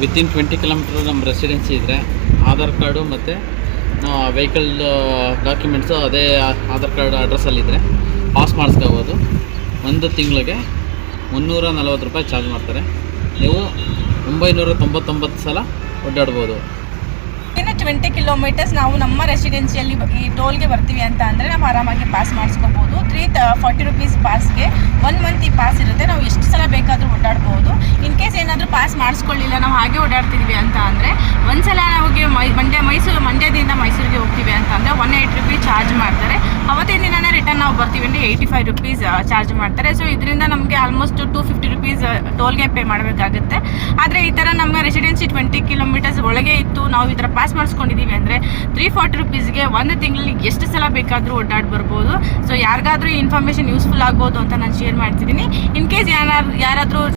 Within 20 kilometre ನಮ್ಮ residency ಇದ್ದರೆ Aadhaar card ಮತ್ತು ವೆಹಿಕಲ್ ಡಾಕ್ಯುಮೆಂಟ್ಸು ಅದೇ ಆಧಾರ್ ಕಾರ್ಡ್ ಅಡ್ರೆಸ್ಸಲ್ಲಿದ್ದರೆ ಪಾಸ್ ಮಾಡಿಸ್ಕೋಬೋದು. ಒಂದು ತಿಂಗಳಿಗೆ 340 ರೂಪಾಯಿ ಚಾರ್ಜ್ ಮಾಡ್ತಾರೆ. ನೀವು 999 ಸಲ ಓಡಾಡ್ಬೋದು. ಇನ್ನು 20 ಕಿಲೋಮೀಟರ್ಸ್ ನಾವು ನಮ್ಮ ರೆಸಿಡೆನ್ಸಿಯಲ್ಲಿ ಈ ಟೋಲ್ಗೆ ಬರ್ತೀವಿ ಅಂತ ಅಂದರೆ ನಾವು ಆರಾಮಾಗಿ ಪಾಸ್ ಮಾಡಿಸ್ಕೋಬೋದು. 340 ರುಪೀಸ್ ಪಾಸ್ಗೆ 1 ಮಂತ್ ಈ ಪಾಸ್ ಇರುತ್ತೆ. ನಾವು ಎಷ್ಟು ಸಲ ಬೇಕಾದರೂ ಓಡಾಡ್ಬೋದು. ಇನ್ ಕೇಸ್ ಏನಾದರೂ ಪಾಸ್ ಮಾಡಿಸ್ಕೊಳ್ಳಿಲ್ಲ, ನಾವು ಹಾಗೆ ಓಡಾಡ್ತಿದ್ವಿ ಅಂತ ಅಂದರೆ ಒಂದ್ಸಲ ನಮಗೆ ಮಂಡ್ಯದಿಂದ ಮೈಸೂರಿಗೆ ಹೋಗ್ತೀವಿ ಅಂತ ಅಂದರೆ 180 ರೂಪೀಸ್ ಚಾರ್ಜ್ ಮಾಡ್ತಾರೆ. ಅವತ್ತಿನ ದಿನನೇ ರಿಟರ್ನ್ ನಾವು ಬರ್ತೀವಿ ಅಂದರೆ 85 ರೂಪೀಸ್ ಚಾರ್ಜ್ ಮಾಡ್ತಾರೆ. ಸೊ ಇದರಿಂದ ನಮಗೆ ಆಲ್ಮೋಸ್ಟ್ 250 ರೂಪೀಸ್ ಟೋಲ್ಗೆ ಪೇ ಮಾಡಬೇಕಾಗುತ್ತೆ. ಆದರೆ ಈ ಥರ ನಮ್ಮ ರೆಸಿಡೆನ್ಸಿ 20 ಕಿಲೋಮೀಟರ್ಸ್ ಒಳಗೆ ಇತ್ತು, ನಾವು ಈ ಥರ ಪಾಸ್ ಮಾಡಿಸ್ಕೊಂಡಿದ್ದೀವಿ ಅಂದರೆ 340 ರುಪೀಸ್ಗೆ ಒಂದು ತಿಂಗಳಲ್ಲಿ ಎಷ್ಟು ಸಲ ಬೇಕಾದರೂ ಓಡಾಡಿ ಬರ್ಬೋದು. ಸೊ ಯಾರಿಗಾದ್ರೂ ಈ ಇನ್ಫಾರ್ಮೇಷನ್ ಯೂಸ್ಫುಲ್ ಆಗ್ಬೋದು ಅಂತ ನಾನು ಶೇರ್ ಮಾಡ್ತಿದ್ದೀನಿ. ಇನ್ ಕೇಸ್ ಯಾರಾದರೂ